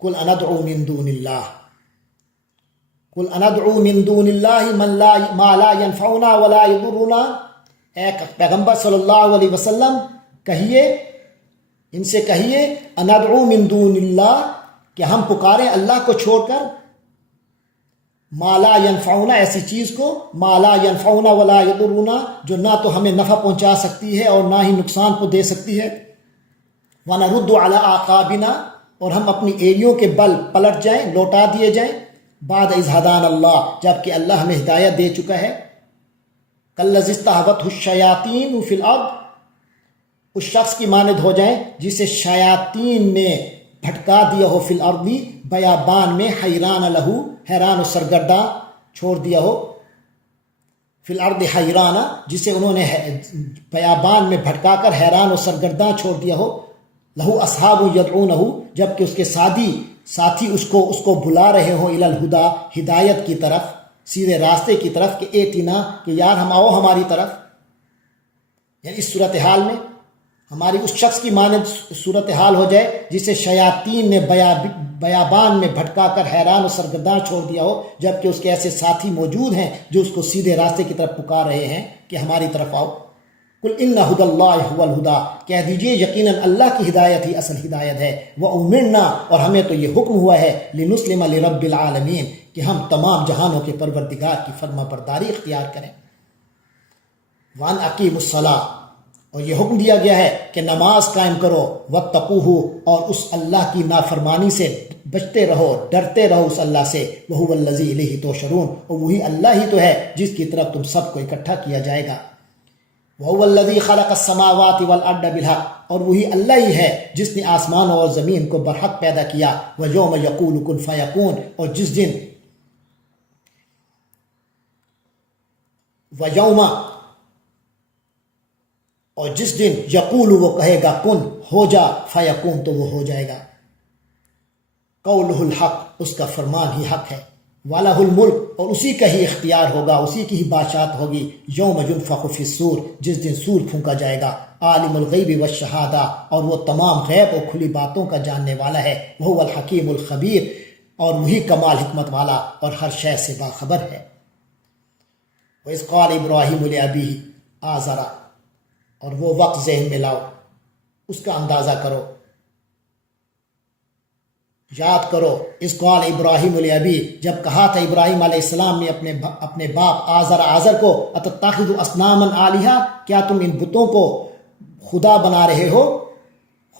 قل اندعو من دون اللہ، قل اندعو من دون اللہ ما لا ينفعنا ولا يضرنا، اے پیغمبر صلی اللہ علیہ وسلم کہیے، ان سے کہیے اندعو من دون اللہ، کہ ہم پکاریں اللہ کو چھوڑ کر، ما لا ينفعنا، ایسی چیز کو، ما لا ينفعنا ولا يضرنا، جو نہ تو ہمیں نفع پہنچا سکتی ہے اور نہ ہی نقصان کو دے سکتی ہے، وَنَرُدُّ عَلَىٰ أَعْقَابِنَا، اور ہم اپنی ایڑیوں کے بل پلٹ جائیں، لوٹا دیے جائیں، بعد اذ ہدانا اللہ، جبکہ اللہ ہمیں ہدایت دے چکا ہے، کالذی استہوتہ الشیاطین فی الارض، اس شخص کی مانند ہو جائیں جسے شیاطین نے بھٹکا دیا ہو، فی الارض، بیابان میں، حیران لہو، حیران و سرگرداں چھوڑ دیا ہو، فی الارض حیرانہ، جسے انہوں نے بیابان میں بھٹکا کر حیران و سرگرداں چھوڑ دیا ہو، لہو اصحاب یدعونہ، جبکہ اس کے ساتھی اس کو بلا رہے ہوں، الی الہدی، ہدایت کی طرف، سیدھے راستے کی طرف، کہ ایتنا، کہ یار ہم آؤ ہماری طرف، یعنی اس صورتحال میں ہماری اس شخص کی مانند صورتحال ہو جائے جسے شیاطین نے بیابان میں بھٹکا کر حیران و سرگرداں چھوڑ دیا ہو، جبکہ اس کے ایسے ساتھی موجود ہیں جو اس کو سیدھے راستے کی طرف پکار رہے ہیں کہ ہماری طرف آؤ۔ قل ان ھدی اللہ ھو الھدی، کہہ دیجئے یقیناً اللہ کی ہدایت ہی اصل ہدایت ہے، وَأُمِرْنَا، اور ہمیں تو یہ حکم ہوا ہے، لِنُسْلِمَ لِرَبِّ العالمین، کہ ہم تمام جہانوں کے پروردگار کی فرما برداری اختیار کریں۔ وَأَنْ أَقِیمُوا الصَّلَاةَ، اور یہ حکم دیا گیا ہے کہ نماز قائم کرو، وَاتَّقُوهُ، اور اس اللہ کی نافرمانی سے بچتے رہو، ڈرتے رہو اس اللہ سے، وَهُوَ الَّذِی إِلَیہِ تُحْشَرُونَ، اور وہی اللہ ہی تو ہے جس کی طرف تم سب کو اکٹھا کیا جائے گا۔ وَهُوَ الَّذِی خَلَقَ السَّمَاوَاتِ وَالْأَرْضَ بِالْحَقِّ، اور وہی اللہ ہی ہے جس نے آسمانوں اور زمین کو برحق پیدا کیا، وَیَوْمَ یَقُولُ کُن فَیَکُون، اور جس دن یقول وہ کہے گا کن، ہو جا، فیکون، تو وہ ہو جائے گا۔ قولہ الحق، اس کا فرمان ہی حق ہے، وَلَہُ الْمُلْک، اور اسی کا ہی اختیار ہوگا، اسی کی ہی بادشاہت ہوگی، یوم ينفخ فی الصور، جس دن سور پھونکا جائے گا، عالم الغیب والشہادہ، اور وہ تمام غیب اور کھلی باتوں کا جاننے والا ہے، وَهُوَ الحکیم الخبیر، اور وہی کمال حکمت والا اور ہر شے سے باخبر ہے۔ وَإِذْ قَالَ إِبْرَاهِيمُ لِأَبِيهِ آزَرَ، اور وہ وقت ذہن میں لاؤ، اس کا اندازہ کرو، یاد کرو، اذ قال ابراہیم لابیہ، جب کہا تھا ابراہیم علیہ السلام نے اپنے باپ آزر کو، اتتخذ اصناما آلہہ، کیا تم ان بتوں کو خدا بنا رہے ہو،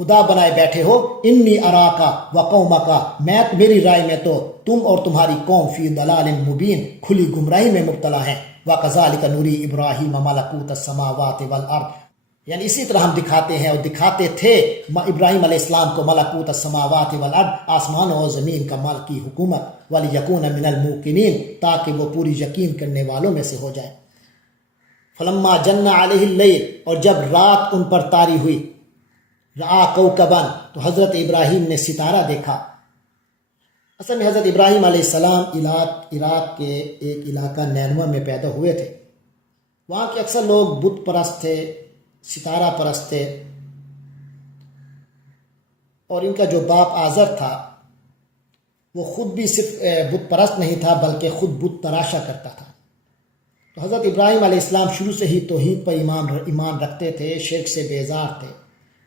خدا بنائے بیٹھے ہو، انی اراکا وقومکا، میری رائے میں تو تم اور تمہاری قوم فی ضلال مبین، کھلی گمراہی میں مبتلا ہیں، وکذالک نری ابراہیم ملکوت السماوات والارض، یعنی اسی طرح ہم دکھاتے ہیں اور دکھاتے تھے ابراہیم علیہ السلام کو ملکوت السماوات والارض، آسمانوں اور زمین کا مالک کی حکومت، ولیکون من الموقنین، تاکہ وہ پوری یقین کرنے والوں میں سے ہو جائے۔ فلما جن علیہ اللیل، اور جب رات ان پر طاری ہوئی، رآ کوکبا، تو حضرت ابراہیم نے ستارہ دیکھا۔ اصل میں حضرت ابراہیم علیہ السلام عراق کے ایک علاقہ نینوا میں پیدا ہوئے تھے، وہاں کے اکثر لوگ بت پرست تھے، ستارہ پرست تھے، اور ان کا جو باپ آزر تھا وہ خود بھی صرف بت پرست نہیں تھا بلکہ خود بت تراشا کرتا تھا۔ تو حضرت ابراہیم علیہ السلام شروع سے ہی توحید پر ایمان رکھتے تھے، شرک سے بیزار تھے،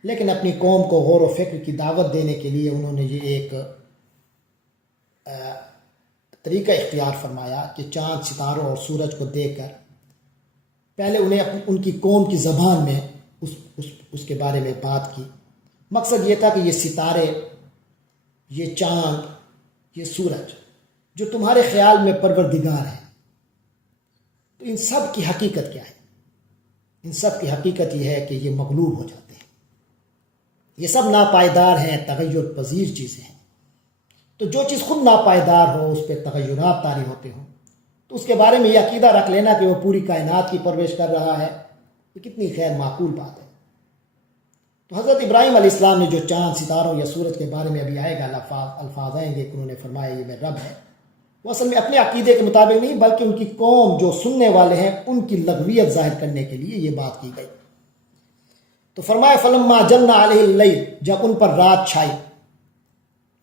لیکن اپنی قوم کو غور و فکر کی دعوت دینے کے لیے انہوں نے یہ ایک طریقہ اختیار فرمایا کہ چاند، ستاروں اور سورج کو دیکھ کر پہلے انہیں ان کی قوم کی زبان میں اس کے بارے میں بات کی۔ مقصد یہ تھا کہ یہ ستارے، یہ چاند، یہ سورج جو تمہارے خیال میں پروردگار ہیں، تو ان سب کی حقیقت کیا ہے؟ ان سب کی حقیقت یہ ہے کہ یہ مغلوب ہو جاتے ہیں، یہ سب ناپائیدار ہیں، تغیر پذیر چیزیں ہیں۔ تو جو چیز خود ناپائیدار ہو، اس پہ تغیرات طاری ہوتے ہوں، تو اس کے بارے میں یہ عقیدہ رکھ لینا کہ وہ پوری کائنات کی پرورش کر رہا ہے، یہ کتنی خیر معقول بات ہے۔ تو حضرت ابراہیم علیہ السلام نے جو چاند، ستاروں یا سورج کے بارے میں ابھی آئے گا الفاظ آئیں گے کہ انہوں نے فرمایا یہ میں رب ہے، وہ اصل میں اپنے عقیدے کے مطابق نہیں بلکہ ان کی قوم جو سننے والے ہیں ان کی لغویت ظاہر کرنے کے لیے یہ بات کی گئی۔ تو فرمایا فلما جن علیہ اللیل، جب ان پر رات چھائی،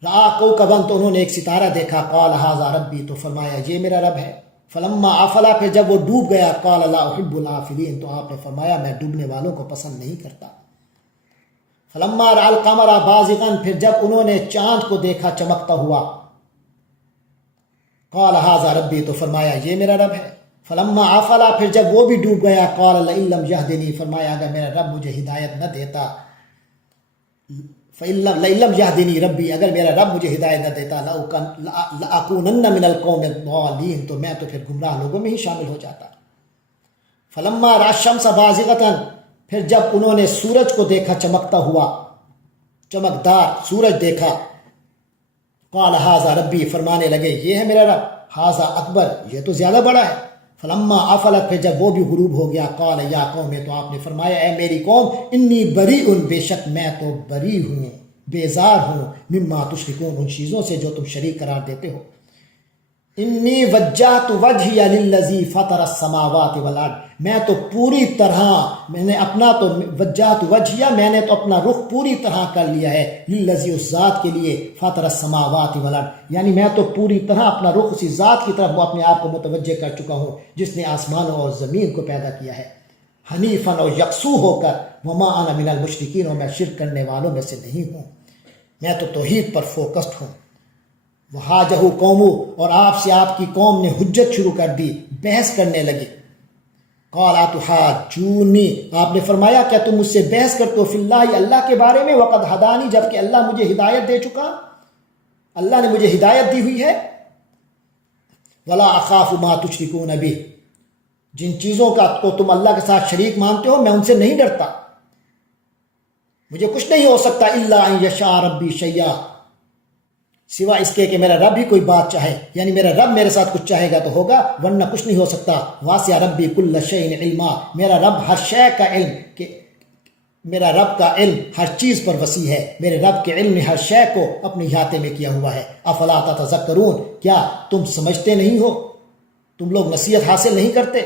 رآ کوکبن تو انہوں نے ایک ستارہ دیکھا، قال ھذا ربی تو فرمایا یہ میرا رب ہے، فلما افلا پھر جب وہ ڈوب گیا، قال لا احب الافلین تو آپ نے فرمایا میں ڈوبنے والوں کو پسند نہیں کرتا، فلما رأى القمر بازغا پھر جب انہوں نے چاند کو دیکھا چمکتا ہوا، قال ھذا ربی تو فرمایا یہ میرا رب ہے، فلما افلا پھر جب وہ بھی ڈوب گیا، قال لئن لم یهدنی فرمایا اگر میرا رب مجھے ہدایت نہ دیتا، لئن لم یهدنی ربی اگر میرا رب مجھے ہدایت نہ دیتا، لأکونن من القوم الضالین تو میں تو پھر گمراہ لوگوں میں ہی شامل ہو جاتا، فلما رأى الشمس بازغة پھر جب انہوں نے سورج کو دیکھا چمکتا ہوا، چمکدار سورج دیکھا، قال ھذا ربی فرمانے لگے یہ ہے میرا رب، ھذا اکبر یہ تو زیادہ بڑا ہے، فلما افلت پھر جب وہ بھی غروب ہو گیا، قال یا قوم تو آپ نے فرمایا اے میری قوم، انی بریء بے شک میں تو بری ہوں، بیزار ہوں، مما تشرکون ان چیزوں سے جو تم شریک قرار دیتے ہو، انی وجہت وجہی للذی فطر السماوات والارض میں تو پوری طرح میں نے اپنا تو وجہت وجہیہ میں نے تو اپنا رخ پوری طرح کر لیا ہے، للذی اس ذات کے لیے فطر السماوات والارض یعنی میں تو پوری طرح اپنا رخ اسی ذات کی طرف اپنے آپ کو متوجہ کر چکا ہوں جس نے آسمانوں اور زمین کو پیدا کیا ہے، حنیفاً اور یکسو ہو کر، وما انا من المشرکین اور میں شرک کرنے والوں میں سے نہیں ہوں، میں تو توحید پر فوکسڈ ہوں، وحاجہ قومو اور آپ سے آپ کی قوم نے حجت شروع کر دی، بحث کرنے لگی، قال اتحاجونی آپ نے فرمایا کیا تم مجھ سے بحث کرتے ہو فی اللہ اللہ کے بارے میں، وقد ہدانی جبکہ اللہ مجھے ہدایت دے چکا، اللہ نے مجھے ہدایت دی ہوئی ہے، ولا اخاف ما تشرکون بہ جن چیزوں کا کو تم اللہ کے ساتھ شریک مانتے ہو میں ان سے نہیں ڈرتا، مجھے کچھ نہیں ہو سکتا، الا ان یشاء ربی شیئا سوا اس کے کہ میرا رب ہی کوئی بات چاہے، یعنی میرا رب میرے ساتھ کچھ چاہے گا تو ہوگا ورنہ کچھ نہیں ہو سکتا، واسع ربی کل شیء علما میرا رب ہر شے کا علم کہ میرا رب کا علم ہر چیز پر وسیع ہے، میرے رب کے علم نے ہر شے کو اپنے احاطے میں کیا ہوا ہے، افلا تتذکرون کیا تم سمجھتے نہیں ہو، تم لوگ نصیحت حاصل نہیں کرتے،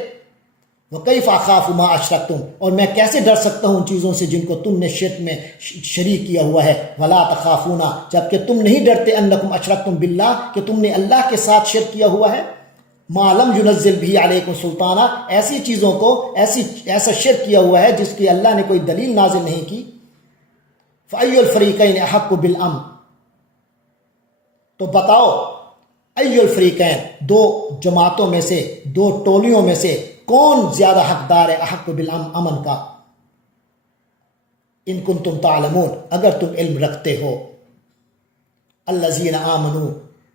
وَكَيْفَ أَخَافُ مَا أَشْرَكْتُمْ اور میں کیسے ڈر سکتا ہوں ان چیزوں سے جن کو تم نے شرک میں شریک کیا ہوا ہے، وَلَا تَخَافُونَ جبکہ تم نہیں ڈرتے أَنَّكُمْ أَشْرَكْتُمْ بِاللَّهِ کہ تم نے اللہ کے ساتھ شرک کیا ہوا ہے، مَا لَمْ يُنَزِّلْ بِهِ عَلَيْكُمْ سُلْطَانًا ایسی چیزوں کو ایسا شرک کیا ہوا ہے جس کی اللہ نے کوئی دلیل نازل نہیں کی، فَأَيُّ الْفَرِيقَيْنِ أَحَقُّ بِالْأَمْنِ تو بتاؤ أَيُّ الْفَرِيقَيْنِ دو جماعتوں میں سے، دو ٹولیوں میں سے کون زیادہ حقدار ہے احق بالامن امن کا، ان کنتم تعلمون اگر تم علم رکھتے ہو، الذین آمنوا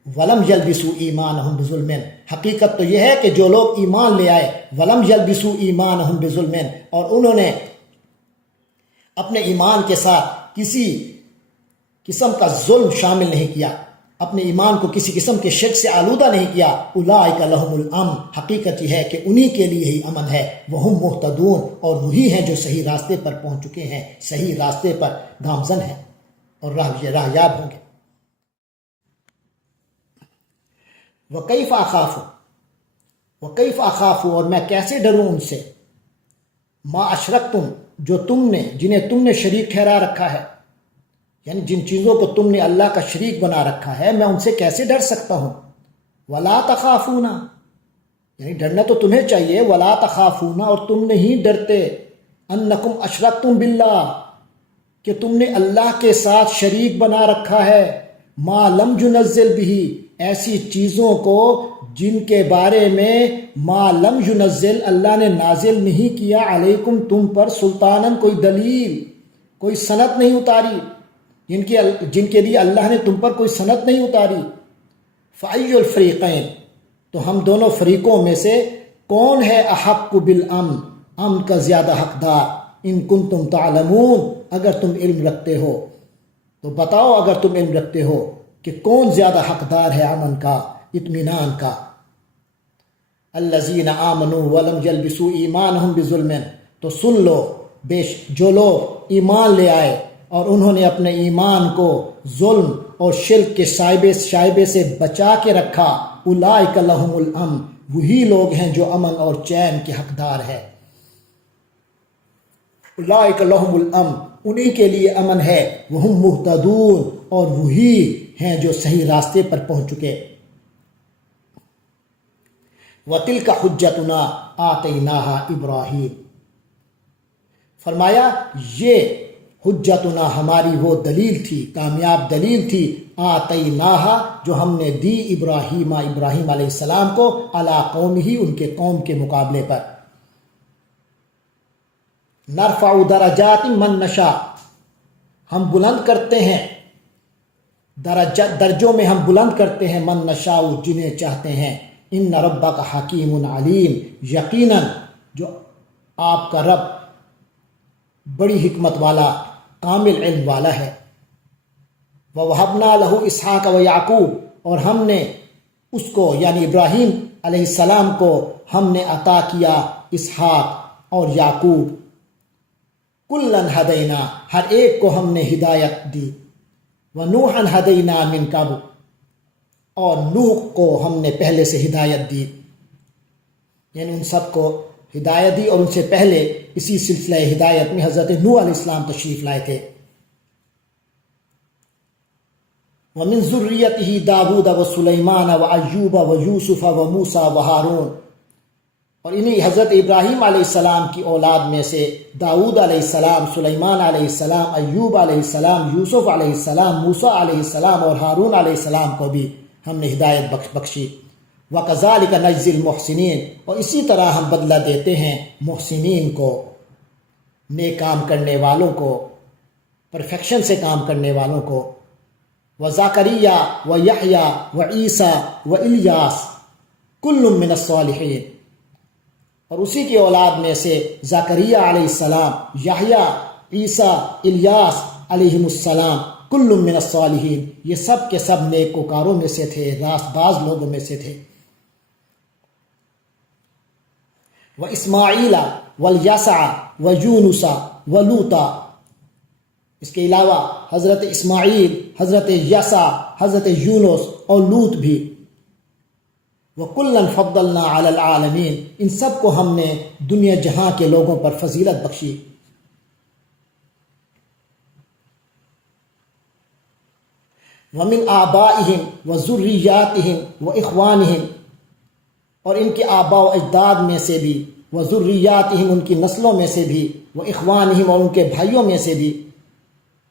ولم یلبسوا ایمانہم بظلم حقیقت تو یہ ہے کہ جو لوگ ایمان لے آئے، ولم یلبسوا ایمانہم بظلم اور انہوں نے اپنے ایمان کے ساتھ کسی قسم کا ظلم شامل نہیں کیا، اپنے ایمان کو کسی قسم کے شرک سے آلودہ نہیں کیا، اولئک لہم الامن حقیقت یہ ہے کہ انہی کے لیے ہی امن ہے، وہم مہتدون اور وہی ہیں جو صحیح راستے پر پہنچ چکے ہیں، صحیح راستے پر گامزن ہیں اور راہیاب ہوں گے۔ وکیف اخاف اور میں کیسے ڈروں ان سے، ما اشرکتم جو تم نے جنہیں تم نے شریک ٹھہرا رکھا ہے، یعنی جن چیزوں کو تم نے اللہ کا شریک بنا رکھا ہے میں ان سے کیسے ڈر سکتا ہوں، ولا تخافون یعنی ڈرنا تو تمہیں چاہیے، ولا تخافون اور تم نہیں ڈرتے، انکم اشرکتم باللہ کہ تم نے اللہ کے ساتھ شریک بنا رکھا ہے، ما لم ينزل به ایسی چیزوں کو جن کے بارے میں ما لم ينزل اللہ نے نازل نہیں کیا علیکم تم پر سلطانن کوئی دلیل کوئی سند نہیں اتاری، جن کے لیے اللہ نے تم پر کوئی سند نہیں اتاری، فأی الفریقین تو ہم دونوں فریقوں میں سے کون ہے احق بالامن امن کا زیادہ حقدار، ان کنتم تعلمون اگر تم علم رکھتے ہو تو بتاؤ اگر تم علم رکھتے ہو کہ کون زیادہ حقدار ہے امن کا اطمینان کا، الذین آمنوا ولم یلبسوا ایمانہم بظلم تو سن لو جو لوگ ایمان لے آئے اور انہوں نے اپنے ایمان کو ظلم اور شرک کے شائبے سے بچا کے رکھا، اولئک لہم الامن وہی لوگ ہیں جو امن اور چین کے حقدار ہے، اولئک لہم الامن انہی کے لیے امن ہے، وہم مہتدون اور وہی ہیں جو صحیح راستے پر پہنچ چکے۔ وَتِلْكَ حُجَّتُنَا آتَيْنَاهَا إِبْرَاهِيمَ، فرمایا یہ حجتنا ہماری وہ دلیل تھی، کامیاب دلیل تھی، آتیناہا جو ہم نے دی ابراہیم علیہ السلام کو، علی قومہ ان کے قوم کے مقابلے پر۔ نرفع درجات من نشاء، ہم بلند کرتے ہیں درجوں میں ہم بلند کرتے ہیں، من نشاء جنہیں چاہتے ہیں۔ ان ربک حکیم علیم، یقیناً جو آپ کا رب بڑی حکمت والا، کامل علم والا ہے۔ وَوَهَبْنَا لَهُ إِسْحَاقَ وَيَعْقُوبَ، اور ہم نے اس کو یعنی ابراہیم علیہ السلام کو ہم نے عطا کیا اسحاق اور یعقوب۔ کُلًّا ہدینا، ہر ایک کو ہم نے ہدایت دی۔ وَنُوحًا ہدینا من قبل، اور نوح کو ہم نے پہلے سے ہدایت دی، یعنی ان سب کو ہدایت دی، اور ان سے پہلے اسی سلسلہ ہدایت میں حضرت نوح علیہ السلام تشریف لائے تھے۔ وَمِن ذُرِّيَّتِهِ داود وسلیمان وأیوب ویوسف وموسیٰ وہارون، اور انہی حضرت ابراہیم علیہ السلام کی اولاد میں سے داود علیہ السلام، سلیمان علیہ السلام، ایوب علیہ السلام، یوسف علیہ السلام، موسیٰ علیہ السلام اور ہارون علیہ السلام کو بھی ہم نے ہدایت بخشی۔ وَكَذَلِكَ نَجْزِي الْمُحْسِنِينَ، اور اسی طرح ہم بدلہ دیتے ہیں محسنین کو، نیک کام کرنے والوں کو، پرفیکشن سے کام کرنے والوں کو۔ وَزَكَرِيَّا وَيَحْيَا وَعِيسَى وَإِلْيَاسَ كُلٌّ مِّنَ الصَّالِحِينَ، اور اسی کی اولاد میں سے زکریا علیہ السلام، یحییٰ، عیسیٰ، الیاس علیہم السلام، کل من الصالحین، یہ سب کے سب نیکوکاروں میں سے تھے، راست باز لوگوں میں سے تھے۔ وَإِسْمَاعِيلَ وَالْيَسَعَ وَيُونُسَ وَلُوطَ، اس کے علاوہ حضرت اسماعیل، حضرت یسع، حضرت یونس اور لوط بھی۔ وَكُلًّا فَضَّلْنَا عَلَى الْعَالَمِينَ، ان سب کو ہم نے دنیا جہاں کے لوگوں پر فضیلت بخشی۔ وَمِنْ آبَائِهِمْ وَذُرِّيَّاتِهِمْ وَإِخْوَانِهِمْ، اور ان کے آباء و اجداد میں سے بھی، وَذُرِّيَّاتِهِمْ ان کی نسلوں میں سے بھی، وَإِخْوَانِهِمْ اور ان کے بھائیوں میں سے بھی،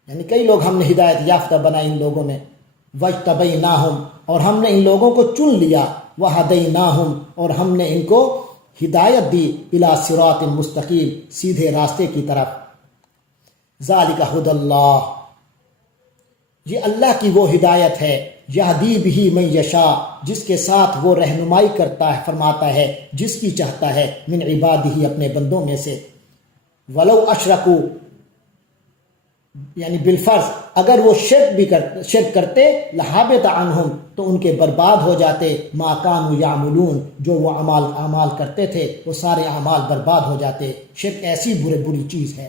یعنی کئی لوگ ہم نے ہدایت یافتہ بنائے ان لوگوں میں۔ وَاجْتَبَيْنَاهُمْ، اور ہم نے ان لوگوں کو چن لیا۔ وَهَدَيْنَاهُمْ، اور ہم نے ان کو ہدایت دی، إِلَى صِرَاطٍ مستقیم، سیدھے راستے کی طرف۔ ذَلِكَ هُدَى اللَّهِ، یہ اللہ کی وہ ہدایت ہے، یہدی بہ من یشاء، جس کے ساتھ وہ رہنمائی کرتا ہے، فرماتا ہے جس کی چاہتا ہے، من عبادہ اپنے بندوں میں سے۔ ولو اشرکوا، یعنی بالفرض اگر وہ شرک کرتے، لحبط عنہم، تو ان کے برباد ہو جاتے، ما کانوا یعملون، جو وہ اعمال کرتے تھے وہ سارے اعمال برباد ہو جاتے۔ شرک ایسی بری چیز ہے۔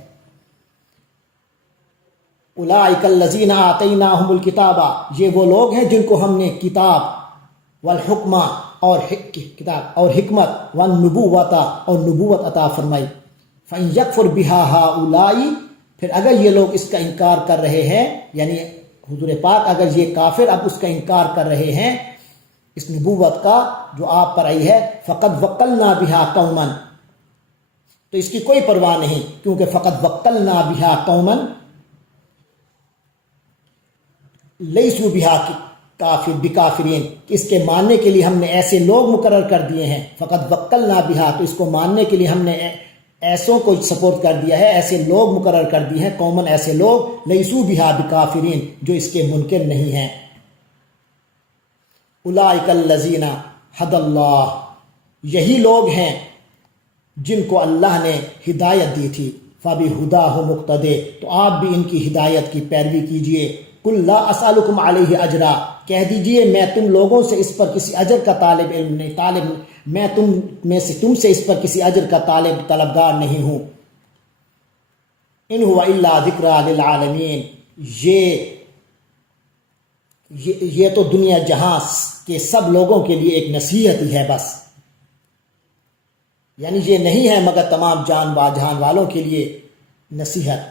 اولئک الذین آتیناہم الکتاب، یہ وہ لوگ ہیں جن کو ہم نے کتاب، والحکمہ اور حکمت، والنبوۃ اور نبوت عطا فرمائی۔ فإن یکفر بہا ہؤلاء، پھر اگر یہ لوگ اس کا انکار کر رہے ہیں، یعنی حضور پاک اگر یہ کافر اب اس کا انکار کر رہے ہیں، اس نبوت کا جو آپ پر آئی ہے، فقد وکلنا بہا قوما، تو اس کی کوئی پرواہ نہیں، کیونکہ فقد وکلنا بہا قوما لیسوا بہا بکافرین، اس کے ماننے کے لیے ہم نے ایسے لوگ مقرر کر دیے ہیں۔ فقد وکلنا بہا، تو اس کو ماننے کے لیے ہم نے ایسوں کو سپورٹ کر دیا ہے، ایسے لوگ مقرر کر دیے ہیں، قومن ایسے لوگ، لیسوا بہا بکافرین، جو اس کے منکر نہیں ہیں۔ اولئک الذین ھدی اللہ، یہی لوگ ہیں جن کو اللہ نے ہدایت دی تھی۔ فبہداہ مقتدی، تو آپ بھی ان کی ہدایت کی پیروی کیجئے۔ قل لا اسألکم علیہ اجرا، کہہ دیجئے میں تم لوگوں سے اس پر کسی اجر کا طالب علم نہیں، میں تم سے اس پر کسی اجر کا طلبگار نہیں ہوں۔ ان هو الا ذکری للعالمین، یہ تو دنیا جہاں کے سب لوگوں کے لیے ایک نصیحت ہی ہے بس، یعنی یہ نہیں ہے مگر تمام جہان والوں کے لیے نصیحت۔